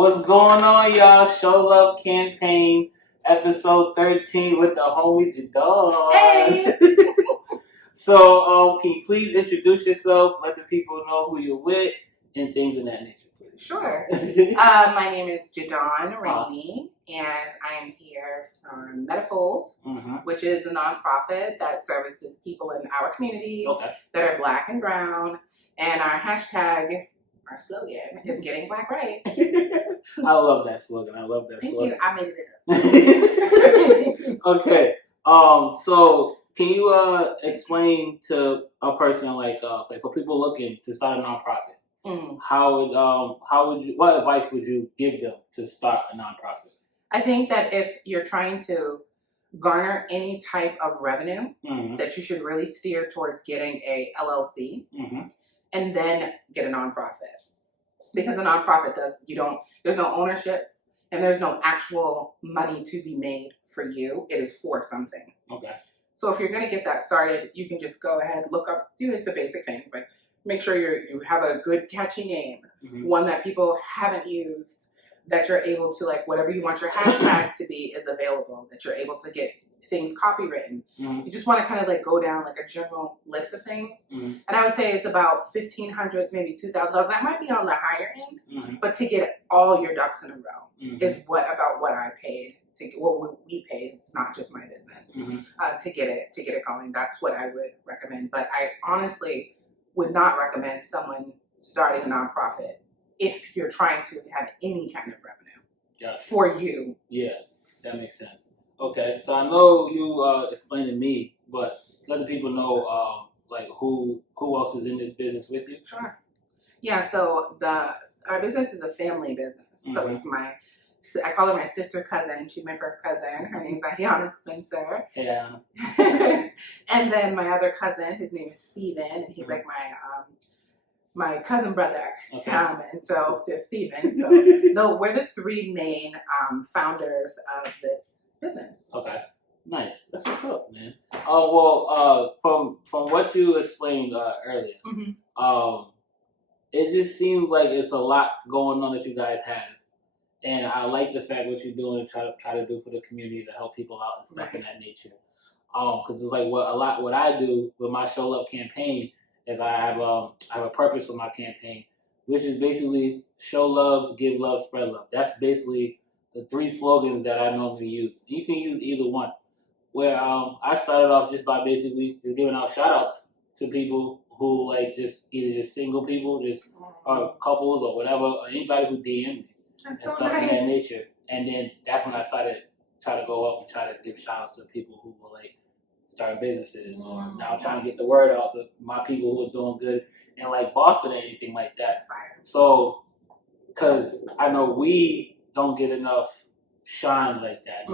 What's going on, y'all? Show Love Campaign, episode 13 with the homie Jaudon. Hey! So, can you please introduce yourself, let the people know who you're with, and things of that nature, please? Sure. My name is Jaudon Rainey, and I am here from Metafold, which is a nonprofit that services people in our community that are Black and brown. And our hashtag, our slogan, is Getting Black Right. I love that slogan. Thank you. I made it up. Okay. So can you explain to a person like for people looking to start a nonprofit, what advice would you give them to start a nonprofit? I think that if you're trying to garner any type of revenue, that you should really steer towards getting a LLC and then get a nonprofit. Because a nonprofit there's no ownership and there's no actual money to be made for you. It is for something. Okay. So if you're going to get that started, you can just go ahead, do the basic things. Like make sure you have a good catchy name, one that people haven't used, that you're able to, like, whatever you want your hashtag to be is available, that you're able to get things copywritten. You just want to kind of like go down like a general list of things. And I would say it's about $1,500, maybe $2,000. That might be on the higher end, but to get all your ducks in a row is what I paid to get what we pay. It's not just my business to get it going. That's what I would recommend. But I honestly would not recommend someone starting a nonprofit if you're trying to have any kind of revenue for you. Yeah, that makes sense. Okay, so I know you explained to me, but let the people know like who else is in this business with you. Sure. Yeah, so our business is a family business. So it's I call her my sister cousin. She's my first cousin. Her name's Ahiana Spencer. Yeah. And then my other cousin, his name is Steven, and he's like my cousin brother. Okay. And so there's Steven. So we're the three main founders of this business. Okay. Nice. That's what's up, man. Oh, well, from what you explained earlier, it just seems like it's a lot going on that you guys have. And I like the fact what you're doing, try to do for the community to help people out and stuff in that nature. Because it's like what I do with my Show Love campaign is I have a purpose for my campaign, which is basically show love, give love, spread love. That's basically the three slogans that I normally use. You can use either one. Where I started off just by basically just giving out shout outs to people who like either just single people, or couples or whatever, or anybody who DM me. That's and so stuff nice. in that nature. And then that's when I started try to go up and try to give shout outs to people who were like starting businesses or now trying to get the word out to my people who are doing good and like Boston or anything like that. So, because I know we don't get enough shine like that.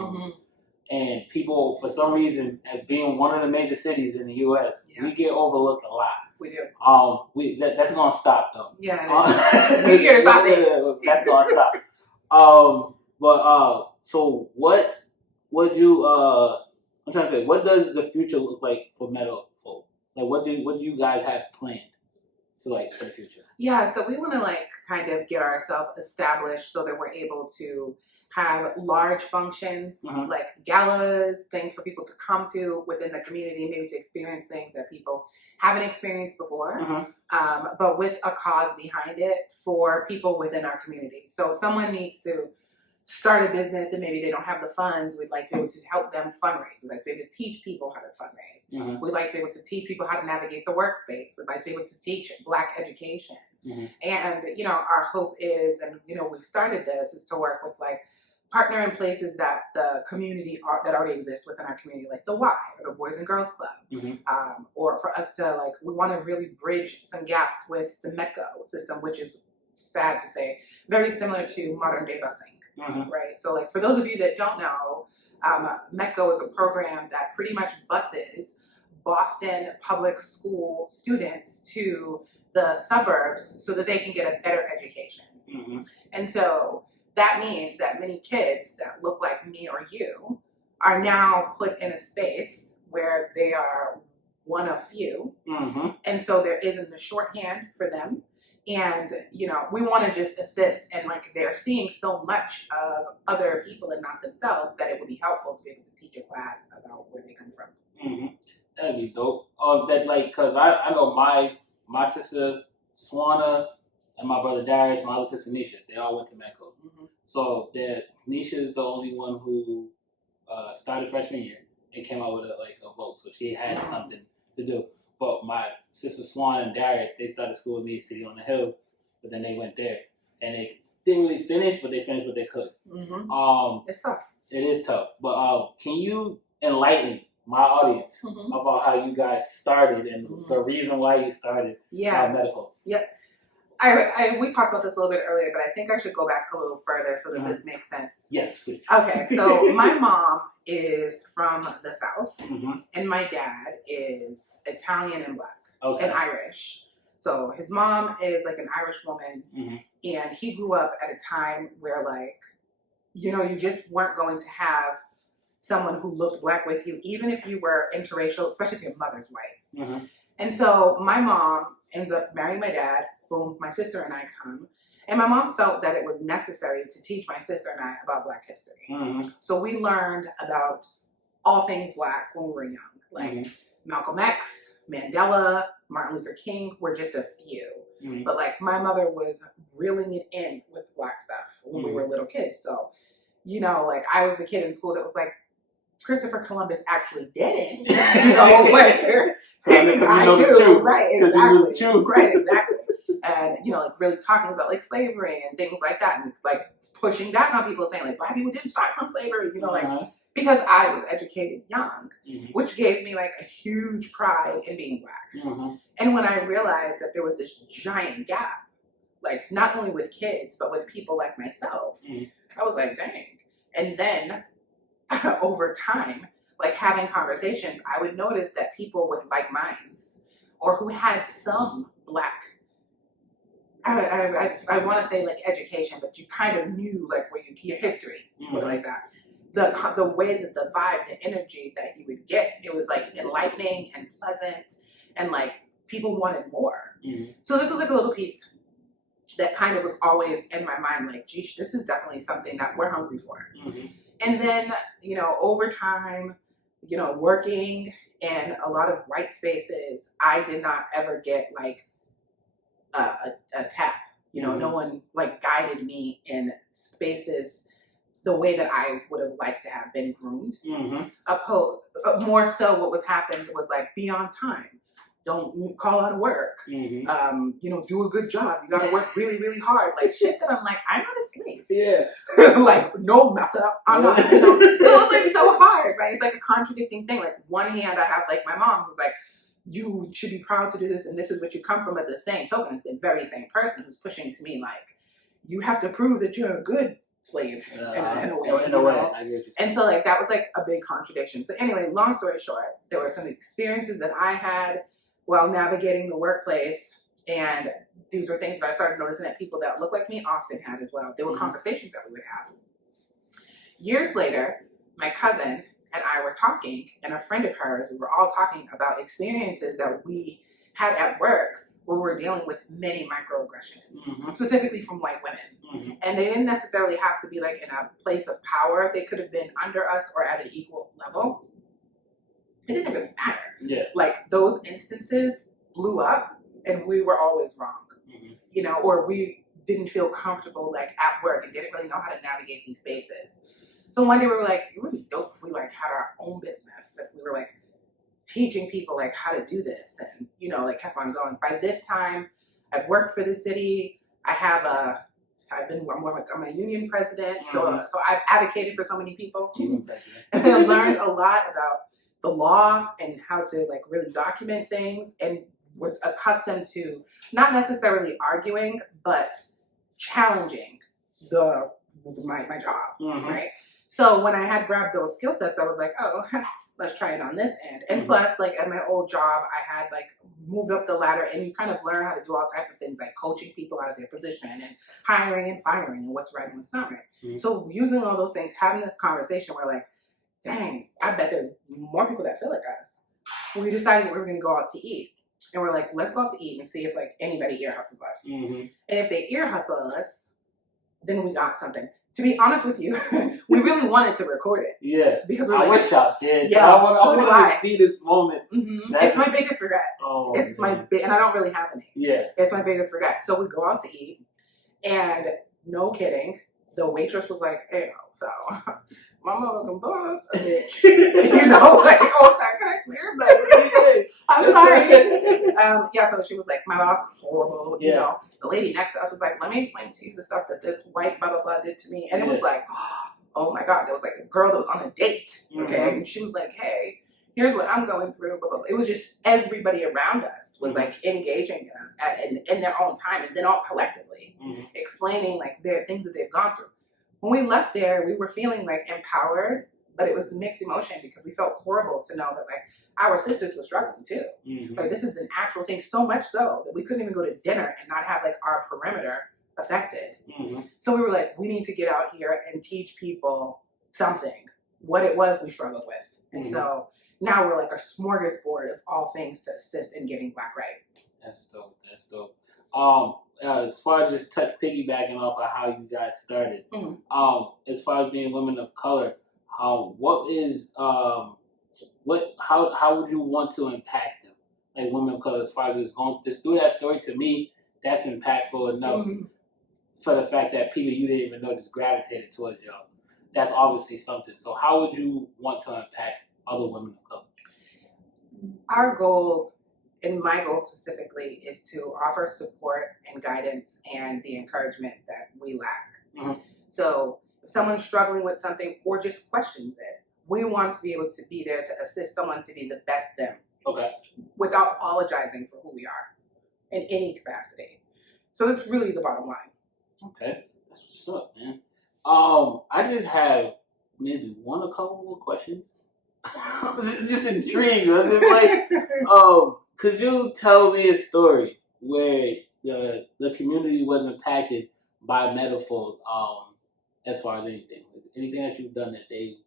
And people, for some reason, as being one of the major cities in the U.S., we get overlooked a lot. We do. That's gonna stop though. Yeah, we're here to stop it. That's gonna stop. So what would you? I'm trying to say, what does the future look like for Metafold? Like, what do you guys have planned to for the future? Yeah, so we want to kind of get ourselves established so that we're able to have large functions, like galas, things for people to come to within the community, maybe to experience things that people haven't experienced before, but with a cause behind it for people within our community. So someone needs to start a business and maybe they don't have the funds. We'd like to be able to help them fundraise. We'd like to be able to teach people how to fundraise. We'd like to be able to teach people how to navigate the workspace. We'd like to be able to teach Black education. And, our hope is, and, we've started this, is to work with partner in places that the community that already exists within our community, like the Y or the Boys and Girls Club, or for us to we want to really bridge some gaps with the METCO system, which is sad to say, very similar to modern day busing, right? So for those of you that don't know, METCO is a program that pretty much buses Boston public school students to the suburbs so that they can get a better education. And so that means that many kids that look like me or you are now put in a space where they are one of few. And so there isn't the shorthand for them. And, you know, we want to just assist, and like they're seeing so much of other people and not themselves that it would be helpful to be able to teach a class about where they come from. Mm-hmm. That'd be dope. That like, cause I know my sister Swana and my brother Darius, my other sister Nisha, they all went to Medco. Mm-hmm. So that Nisha is the only one who started freshman year and came out with a vote, so she had something to do. But my sister Swan and Darius, they started school with me, City on the Hill, but then they went there and they didn't really finish, but they finished what they could. Mm-hmm. It's tough. It is tough, but can you enlighten my audience about how you guys started and the reason why you started medical? Yep. We talked about this a little bit earlier, but I think I should go back a little further so that this makes sense. Yes, please. Okay, so my mom is from the South, and my dad is Italian and Black, and Irish. So his mom is like an Irish woman, and he grew up at a time where, like, you know, you just weren't going to have someone who looked Black with you, even if you were interracial, especially if your mother's white. And so my mom ends up marrying my dad. Boom, my sister and I come. And my mom felt that it was necessary to teach my sister and I about Black history. So we learned about all things Black when we were young. Like Malcolm X, Mandela, Martin Luther King were just a few. But like my mother was reeling it in with Black stuff when we were little kids. So, you know, like I was the kid in school that was like, Christopher Columbus actually didn't. You know, like, I knew, right, exactly. Right, exactly. And, you know, like really talking about like slavery and things like that. And it's like pushing back on people saying like Black people didn't start from slavery, you know, like because I was educated young, which gave me like a huge pride in being Black. And when I realized that there was this giant gap, like not only with kids, but with people like myself, I was like, dang. And then over time, like having conversations, I would notice that people with like minds or who had some Black, I want to say like education, but you kind of knew like where your history, put it like that. The way that the vibe, the energy that you would get, it was like enlightening and pleasant, and like people wanted more. So this was like a little piece that kind of was always in my mind, like, geez, this is definitely something that we're hungry for. And then, you know, over time, you know, working in a lot of white spaces, I did not ever get like a tap. You know, no one like guided me in spaces the way that I would have liked to have been groomed. More so what was happened was like, be on time. Don't call out of work. You know, do a good job. You gotta work really, really hard. Like shit that I'm like, I'm not a slave. Like, no mess up. I'm not, you know. So it's like so hard, right? It's like a contradicting thing. Like one hand I have like my mom who's like, you should be proud to do this and this is what you come from, at the same token, it's the very same person who's pushing to me like, you have to prove that you're a good slave in a way. I get what you're saying. And so like that was like a big contradiction. So anyway, long story short, there were some experiences that I had while navigating the workplace, and these were things that I started noticing that people that look like me often had as well. There were conversations that we would have. Years later, my cousin and I were talking, and a friend of hers, we were all talking about experiences that we had at work where we were dealing with many microaggressions, specifically from white women. And they didn't necessarily have to be like in a place of power. They could have been under us or at an equal level. It didn't really matter. Like those instances blew up and we were always wrong, you know, or we didn't feel comfortable like at work and didn't really know how to navigate these spaces. So one day we were like, it would be dope if we like had our own business, if we were like teaching people like how to do this, and you know, like kept on going. By this time, I've worked for the city. I'm a union president, so I've advocated for so many people, and I learned a lot about the law and how to like really document things, and was accustomed to not necessarily arguing, but challenging my job, right? So when I had grabbed those skill sets, I was like, oh, let's try it on this end. And plus, like at my old job, I had like moved up the ladder, and you kind of learn how to do all types of things, like coaching people out of their position and hiring and firing and what's right and what's not right. So using all those things, having this conversation, we're like, dang, I bet there's more people that feel like us. We decided that we were going to go out to eat. and we're like, let's go out to eat and see if like anybody ear hustles us. Mm-hmm. And if they ear hustle us, then we got something. To be honest with you, we really wanted to record it. Yeah. Because I wish y'all did. Yeah, I wanted to see this moment. Mm-hmm. It's my biggest regret. Oh, it's my and I don't really have any. Yeah. It's my biggest regret. So we go out to eat, and no kidding, the waitress was like, "Hey, so my motherfucking boss a bitch," you know, like, "Oh, sorry, can I swear?" But I'm sorry. Yeah. So she was like, "My boss is horrible." You know, the lady next to us was like, "Let me explain to you the stuff that this white blah blah blah did to me," and it was like, oh my God, there was like a girl that was on a date, okay? And she was like, hey, here's what I'm going through, blah, blah, blah. It was just everybody around us was like engaging in us in their own time, and then all collectively explaining like their things that they've gone through. When we left there, we were feeling like empowered, but it was mixed emotion because we felt horrible to know that like our sisters were struggling too. Like this is an actual thing, so much so that we couldn't even go to dinner and not have like our perimeter affected. So we were like, we need to get out here and teach people something, what it was we struggled with. And so now we're like a smorgasbord of all things to assist in getting Black right. That's dope. That's dope. As far as just piggybacking off of how you guys started, as far as being women of color, what is how would you want to impact them, like women of color, as far as just through that story? To me, that's impactful enough. For the fact that people you didn't even know just gravitated towards y'all. That's obviously something. So how would you want to impact other women of color? Our goal, and my goal specifically, is to offer support and guidance and the encouragement that we lack. So if someone's struggling with something or just questions it, we want to be able to be there to assist someone to be the best them. Okay. Without apologizing for who we are in any capacity. So that's really the bottom line. Okay, that's what's up, man. I just have maybe a couple more questions. Just intrigued. I'm just like, could you tell me a story where the community was impacted by metaphor, as far as anything that you've done that they?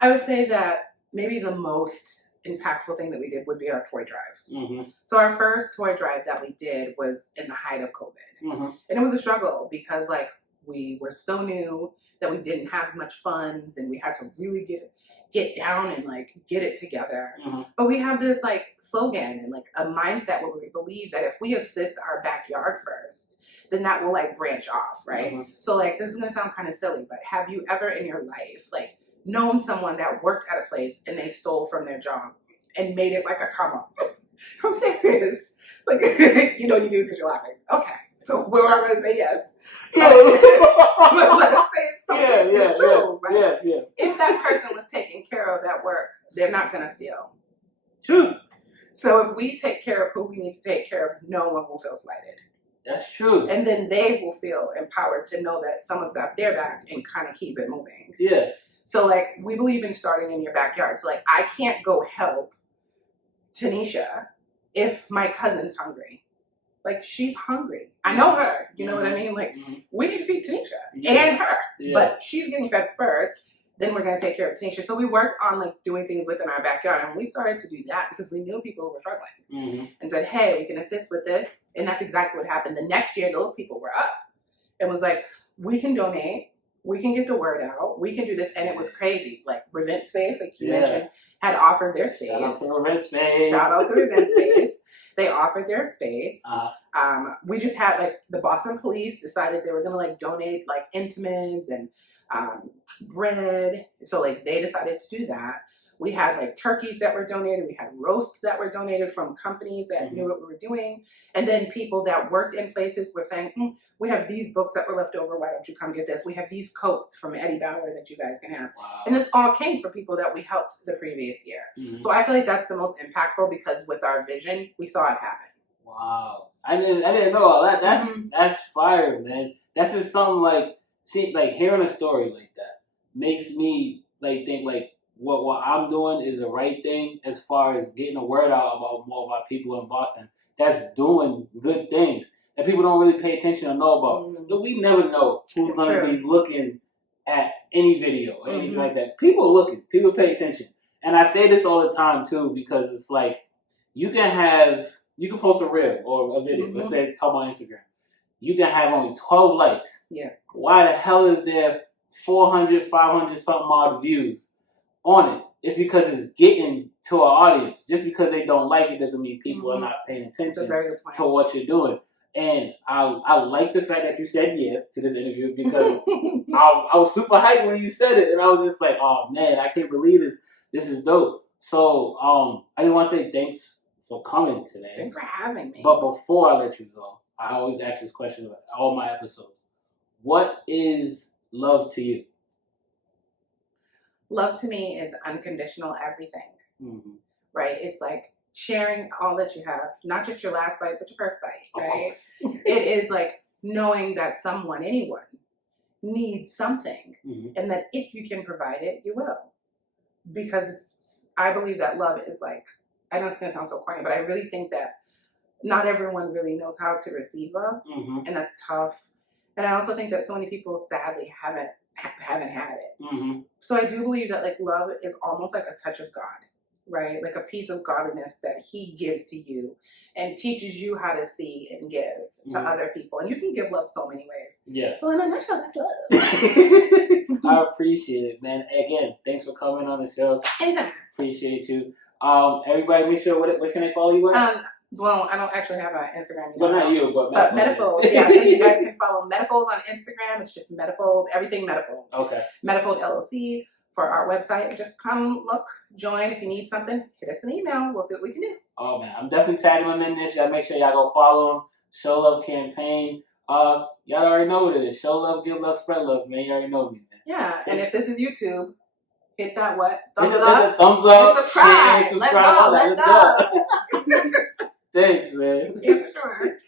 I would say that maybe the most impactful thing that we did would be our toy drives. So our first toy drive that we did was in the height of COVID. And it was a struggle because like we were so new that we didn't have much funds and we had to really get down and like get it together. But we have this like slogan and like a mindset where we believe that if we assist our backyard first, then that will like branch off, right? So like this is gonna sound kind of silly, but have you ever in your life like known someone that worked at a place and they stole from their job and made it like a come up? I'm serious. Like, you know you do because you're laughing. Okay. So we're not going to say yes. Yeah. But let's say it's something that's true, right? Yeah. If that person was taking care of that work, they're not going to steal. True. So if we take care of who we need to take care of, no one will feel slighted. That's true. And then they will feel empowered to know that someone's got their back and kind of keep it moving. Yeah. So like we believe in starting in your backyard. So like I can't go help Tanisha if my cousin's hungry. Like she's hungry. I know her. You know what I mean? Like we need to feed Tanisha and her. But she's getting fed first. Then we're gonna take care of Tanisha. So we work on like doing things within our backyard, and we started to do that because we knew people who were struggling and said, "Hey, we can assist with this." And that's exactly what happened. The next year, those people were up. It was like we can donate. We can get the word out. We can do this. And it was crazy. Like Revent Space, like you mentioned, had offered their space. Shout out to Revent Space. Shout out to Revent Space. They offered their space. We just had like the Boston police decided they were going to like donate like Intimins and bread. So like they decided to do that. We had like turkeys that were donated. We had roasts that were donated from companies that knew what we were doing. And then people that worked in places were saying, we have these books that were left over. Why don't you come get this? We have these coats from Eddie Bauer that you guys can have. Wow. And this all came from people that we helped the previous year. So I feel like that's the most impactful because with our vision, we saw it happen. Wow. I didn't know all that. That's fire, man. That's just something like, hearing a story like that makes me like think like, what I'm doing is the right thing as far as getting the word out about more about people in Boston that's doing good things that people don't really pay attention or know about. But we never know who's going to be looking at any video or anything like that. People are looking. People pay attention. And I say this all the time, too, because it's like you can post a reel or a video. Let's say talk about Instagram. You can have only 12 likes. Yeah. Why the hell is there 400, 500 something odd views on it? It's because it's getting to our audience. Just because they don't like it doesn't mean people are not paying attention to what you're doing. And I like the fact that you said yeah to this interview because I was super hyped when you said it, and I was just like, oh man, I can't believe this. This is dope. So I just want to say thanks for coming today. Thanks for having me. But before I let you go, I always ask this question about all my episodes. What is love to you? Love to me is unconditional everything. Mm-hmm. Right? It's like sharing all that you have, not just your last bite, but your first bite. Right? Of course. It is like knowing that anyone needs something, and that if you can provide it, you will. Because I believe that love is like, I know it's going to sound so corny, but I really think that not everyone really knows how to receive love, and that's tough. And I also think that so many people sadly haven't had it. So I do believe that like love is almost like a touch of God, right? Like a piece of godliness that He gives to you and teaches you how to see and give to other people. And you can give love so many ways. Yeah. So in a nutshell, that's love. I appreciate it, man. Again, thanks for coming on the show. Anytime. Appreciate you. Everybody, make sure what can they follow you at? Well, I don't actually have an Instagram. Well, not you, but Metafold. Yeah, so you guys can follow Metafold on Instagram. It's just Metafold, everything Metafold. Okay. Metafold LLC for our website. Just come, look, join. If you need something, hit us an email. We'll see what we can do. Oh man, I'm definitely tagging them in this. Y'all make sure y'all go follow them. Show Love campaign. Y'all already know what it is. Show love, give love, spread love, man. You already know me, man. Yeah, and if this is YouTube, hit that what? Thumbs up. Thumbs up. Subscribe. Share, subscribe. Let's go. Thanks, man. Yeah, for sure.